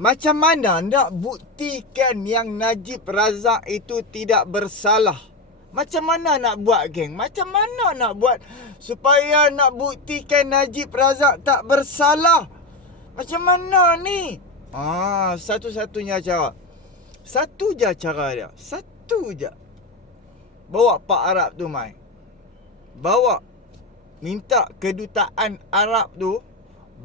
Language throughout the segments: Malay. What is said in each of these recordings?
Macam mana nak buktikan yang Najib Razak itu tidak bersalah? Macam mana nak buat geng? Macam mana nak buat supaya nak buktikan Najib Razak tak bersalah? Macam mana ni? Ah, satu-satunya cara. Satu je cara dia. Satu je. Bawa Pak Arab tu mai. Bawa minta kedutaan Arab tu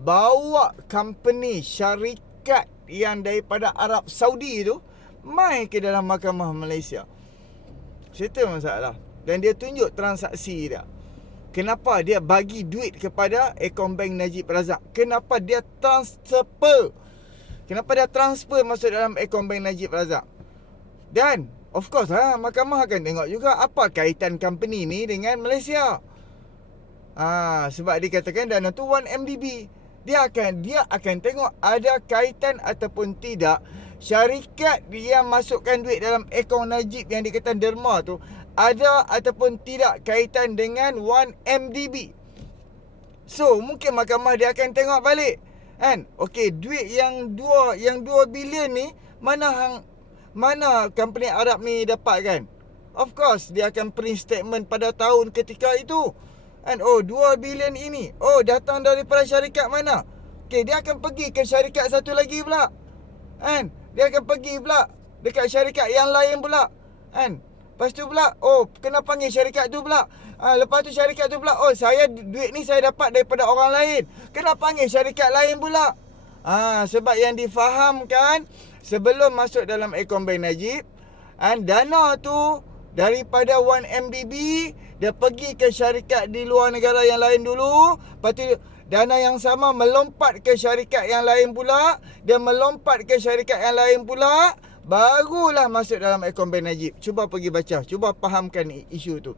bawa company syarikat yang daripada Arab Saudi tu mai ke dalam mahkamah Malaysia. Cerita masalah. Dan dia tunjuk transaksi dia. Kenapa dia bagi duit kepada Ecobank Najib Razak? Kenapa dia transfer? Kenapa dia transfer masuk dalam Ecobank Najib Razak? Dan of course lah mahkamah akan tengok juga apa kaitan company ni dengan Malaysia. Ah sebab dikatakan dana tu 1 MDB dia akan dia akan tengok ada kaitan ataupun tidak syarikat dia masukkan duit dalam akaun Najib yang dikatakan derma tu ada ataupun tidak kaitan dengan 1 MDB. So, mungkin mahkamah dia akan tengok balik. Kan? Okey, duit yang 2 yang 2 bilion ni mana hang mana company Arab ni dapat kan? Of course, dia akan print statement pada tahun ketika itu. Kan? Oh, 2 bilion ini. Oh, datang daripada syarikat mana? Okey, dia akan pergi ke syarikat satu lagi pula. Kan? Dia akan pergi pula dekat syarikat yang lain pula. Kan? Lepas tu pula, oh, kena panggil syarikat tu pula. Ha, lepas tu syarikat tu pula, oh, saya duit ni saya dapat daripada orang lain. Kena panggil syarikat lain pula. Ha, sebab yang difahamkan sebelum masuk dalam akaun Bank Najib, kan, dana tu daripada 1MDB dia pergi ke syarikat di luar negara yang lain dulu lepas tu dana yang sama melompat ke syarikat yang lain pula dia melompat ke syarikat yang lain pula barulah masuk dalam akaun Bank Najib. Cuba pergi baca cuba fahamkan isu tu.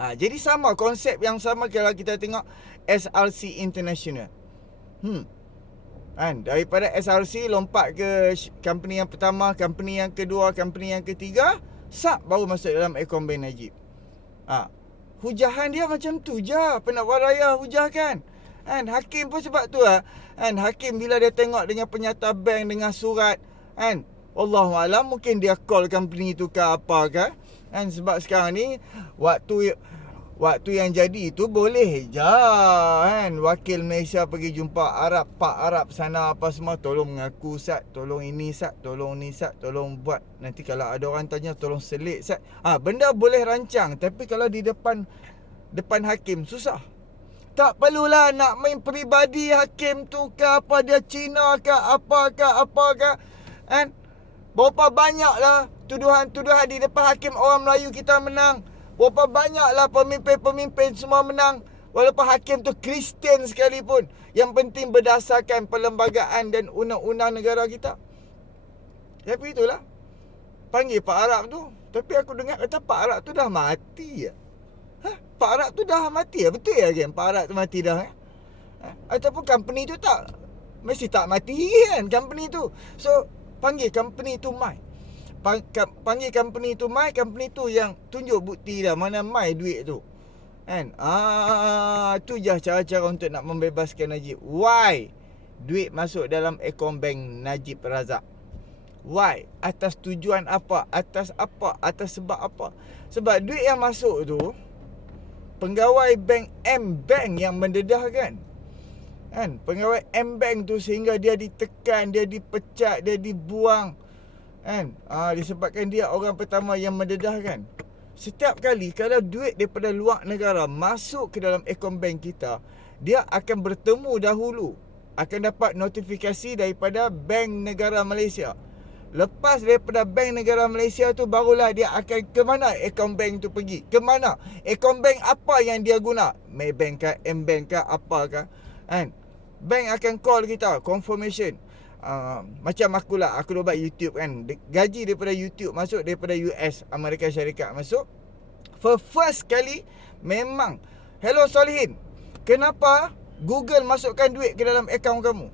Ha, jadi sama konsep yang sama kalau kita tengok SRC International. Hmm. Kan daripada SRC lompat ke company yang pertama company yang kedua company yang ketiga Sap baru masuk dalam akaun Bank Najib. Ha. Hujahan dia macam tu je. Penakwa raya hujahkan. Kan? Hakim pun sebab tu lah. Kan? Hakim bila dia tengok dengan penyata bank dengan surat. Kan? Allah mungkin dia call company tu ke apa ke. Kan? Sebab sekarang ni waktu Waktu yang jadi itu boleh je kan? Wakil Malaysia pergi jumpa Arab Pak Arab sana apa semua Tolong mengaku Sat. Tolong ini Sat. Tolong ni Sat. Tolong buat. Nanti kalau ada orang tanya Tolong selit Sat. Ha, Benda boleh rancang Tapi kalau di depan Depan hakim Susah. Tak perlulah nak main peribadi Hakim tu ke apa Dia Cina ke apa ke apa ke Kan? Berapa banyak lah Tuduhan-tuduhan di depan hakim Orang Melayu kita menang Berapa banyaklah pemimpin-pemimpin semua menang Walaupun hakim tu Kristian sekalipun Yang penting berdasarkan perlembagaan dan undang-undang negara kita Tapi itulah Panggil Pak Arab tu Tapi aku dengar kata Pak Arab tu dah mati ya. Ha? Pak Arab tu dah mati ya? Betul ya kan Pak Arab tu mati dah ya? Ha? Ataupun company tu tak Mesti tak mati kan company tu So panggil company tu mai panggil company tu mai company tu yang tunjuk bukti dah mana mai duit tu. Kan? Ah tu je cara-cara untuk nak membebaskan Najib. Why duit masuk dalam akaun bank Najib Razak? Why? Atas tujuan apa? Atas apa? Atas sebab apa? Sebab duit yang masuk tu pegawai bank M Bank yang mendedahkan. Kan? Pegawai M Bank tu sehingga dia ditekan dia dipecat dia dibuang Kan? Ah disebabkan dia orang pertama yang mendedahkan. Setiap kali kalau duit daripada luar negara masuk ke dalam akaun bank kita, dia akan bertemu dahulu akan dapat notifikasi daripada bank negara Malaysia. Lepas daripada bank negara Malaysia tu barulah dia akan ke mana akaun bank tu pergi. Ke mana? Akaun bank apa yang dia guna? Maybank ke, M-Bank ke, apa ke? Kan? Bank akan call kita confirmation. Uh, macam aku lah Aku buat YouTube kan. Gaji daripada YouTube masuk Daripada US Amerika Syarikat masuk For first kali Memang Hello Solihin Kenapa Google masukkan duit ke dalam akaun kamu?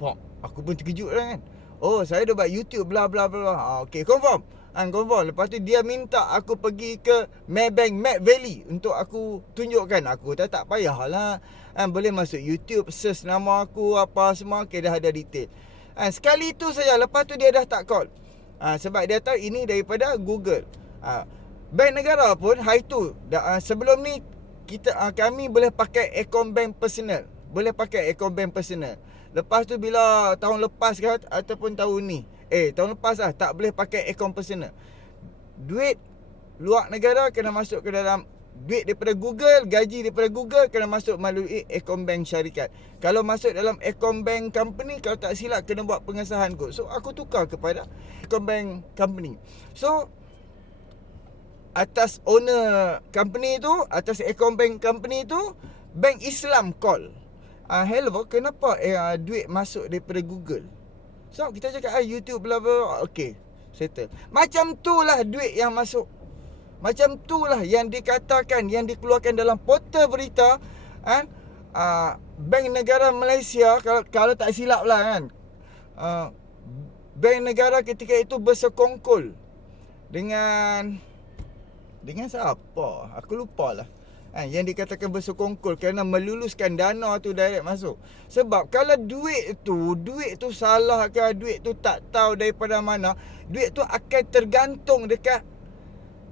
Pok Aku pun terkejut lah kan. Oh saya dah buat YouTube bla bla bla ah, Okay confirm. Kan, Confirm. Lepas tu dia minta aku pergi ke Maybank Mad Valley Untuk aku tunjukkan. Aku tak tak payah lah kan, Boleh masuk YouTube Search nama aku Apa semua. Okay dah ada detail Ha, sekali tu saja. Lepas tu dia dah tak call. Ha, sebab dia tahu ini daripada Google. Ha, bank negara pun hari tu dah, ha, sebelum ni kita ha, kami boleh pakai account bank personal. Boleh pakai account bank personal. Lepas tu bila tahun lepas ke ataupun tahun ni. Eh tahun lepas lah tak boleh pakai account personal. Duit luar negara kena masuk ke dalam duit daripada Google, gaji daripada Google kena masuk melalui account bank syarikat. Kalau masuk dalam account bank company kalau tak silap kena buat pengesahan kot. So aku tukar kepada account bank company. So atas owner company tu, atas account bank company tu, bank Islam call. Ah uh, hello, kenapa uh, duit masuk daripada Google? So kita cakap ah YouTube bla bla. Okey, settle. Macam tu lah duit yang masuk macam tu lah yang dikatakan Yang dikeluarkan dalam portal berita kan? Uh, Bank Negara Malaysia Kalau, kalau tak silap lah kan uh, Bank Negara ketika itu bersekongkol Dengan Dengan siapa? Aku lupa lah kan? Yang dikatakan bersekongkol Kerana meluluskan dana tu direct masuk Sebab kalau duit tu Duit tu salah ke Duit tu tak tahu daripada mana Duit tu akan tergantung dekat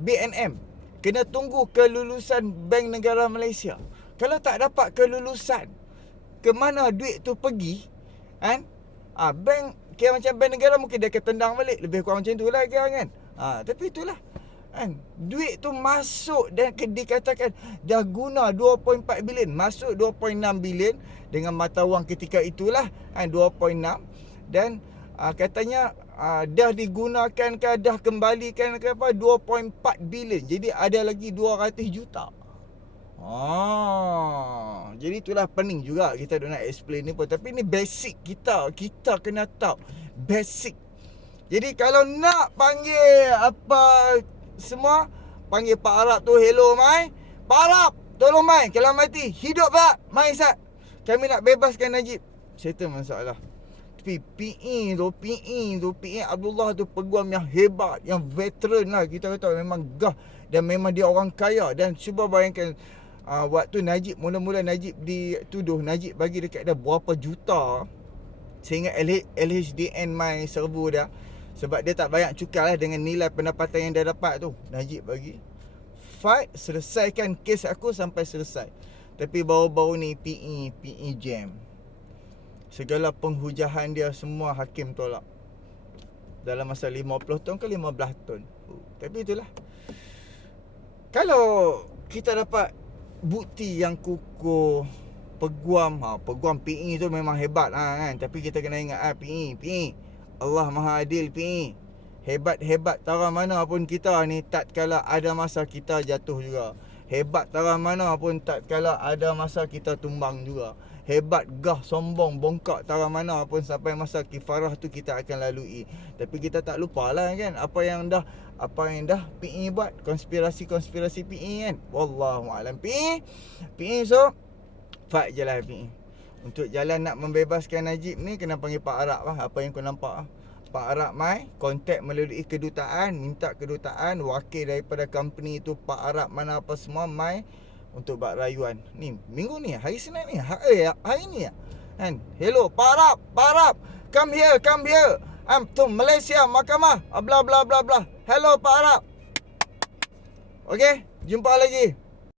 BNM kena tunggu kelulusan Bank Negara Malaysia. Kalau tak dapat kelulusan, ke mana duit tu pergi? Kan? Ah, bank kira macam bank negara mungkin dia akan tendang balik. Lebih kurang macam itulah kira kan. Ah, tapi itulah. Kan? Duit tu masuk dan dikatakan dah guna 2.4 bilion, masuk 2.6 bilion dengan mata wang ketika itulah kan 2.6 dan uh, katanya uh, dah digunakan ke dah kembalikan ke apa 2.4 bilion. Jadi ada lagi 200 juta. Ah, jadi itulah pening juga kita nak explain ni pun tapi ni basic kita kita kena tahu basic. Jadi kalau nak panggil apa semua panggil Pak Arab tu hello mai. Pak Arab tolong mai kalau mati hidup tak mai sat. Kami nak bebaskan Najib. Settle masalah. Tapi PE tu, PE tu, PE Abdullah tu peguam yang hebat, yang veteran lah. Kita kata memang gah dan memang dia orang kaya. Dan cuba bayangkan uh, waktu Najib, mula-mula Najib dituduh, Najib bagi dekat dia berapa juta. Sehingga LH, LHDN my serbu dia. Sebab dia tak banyak cukai lah dengan nilai pendapatan yang dia dapat tu. Najib bagi. Fight, selesaikan kes aku sampai selesai. Tapi baru-baru ni PE, PE jam segala penghujahan dia semua hakim tolak. Dalam masa 50 tahun ke 15 tahun. Uh, tapi itulah. Kalau kita dapat bukti yang kukuh peguam ha peguam PE tu memang hebat ha, kan? Tapi kita kena ingat ha, PE PE Allah Maha Adil PE hebat-hebat tara mana pun kita ni tak kala ada masa kita jatuh juga. Hebat tara mana pun tak kala ada masa kita tumbang juga hebat, gah, sombong, bongkak tara mana pun sampai masa kifarah tu kita akan lalui. Tapi kita tak lupa lah kan apa yang dah apa yang dah PE buat konspirasi-konspirasi PE kan. Wallahu alam PE. PE so fight je lah PE. Untuk jalan nak membebaskan Najib ni kena panggil Pak Arab lah apa yang kau nampak lah. Pak Arab mai kontak melalui kedutaan minta kedutaan wakil daripada company tu Pak Arab mana apa semua mai untuk buat rayuan. Ni minggu ni hari Senin ni. Ha, eh, hari ni Kan? Hello, Parap, Parap. Come here, come here. I'm to Malaysia, mahkamah. Bla bla bla bla. Hello, Parap. Okay, jumpa lagi.